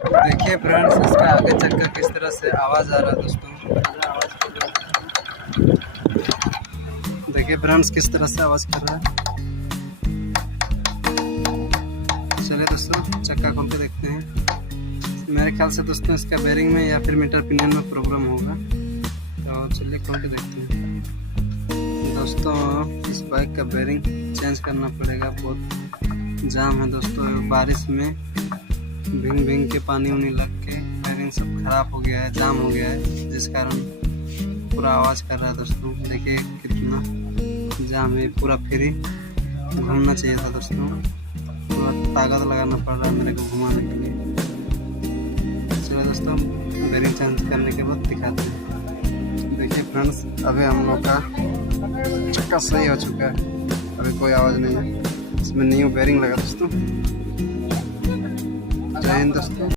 देखिए फ्रेंड्स, इसका आगे चक्का किस तरह से आवाज़ आ रहा है दोस्तों। देखिए फ्रेंड्स, किस तरह से आवाज़ कर रहा है। चलिए दोस्तों, चक्का खोल के देखते हैं। मेरे ख्याल से दोस्तों इसका बेरिंग में या फिर मीटर पिनियन में प्रॉब्लम होगा, तो चलिए खोल के देखते हैं। दोस्तों इस बाइक का बेरिंग चेंज करना पड़ेगा, बहुत जाम है दोस्तों। बारिश में भींग भींग के पानी उनी लग के बेरिंग सब खराब हो गया है, जाम हो गया है, जिस कारण पूरा आवाज़ कर रहा है दोस्तों। देखिए कितना जाम है, पूरा फ्री घूमना चाहिए था दोस्तों। पूरा ताकत लगाना पड़ रहा है मेरे को घुमाने के लिए। चलो दोस्तों, बेरिंग चेंज करने के बाद दिखाते हैं। देखिए फ्रेंड्स, अभी हम लोग का चक्का सही हो चुका है, अभी कोई आवाज़ नहीं है। इसमें न्यू बेरिंग लगा दोस्तों। जय हिंद दोस्तों।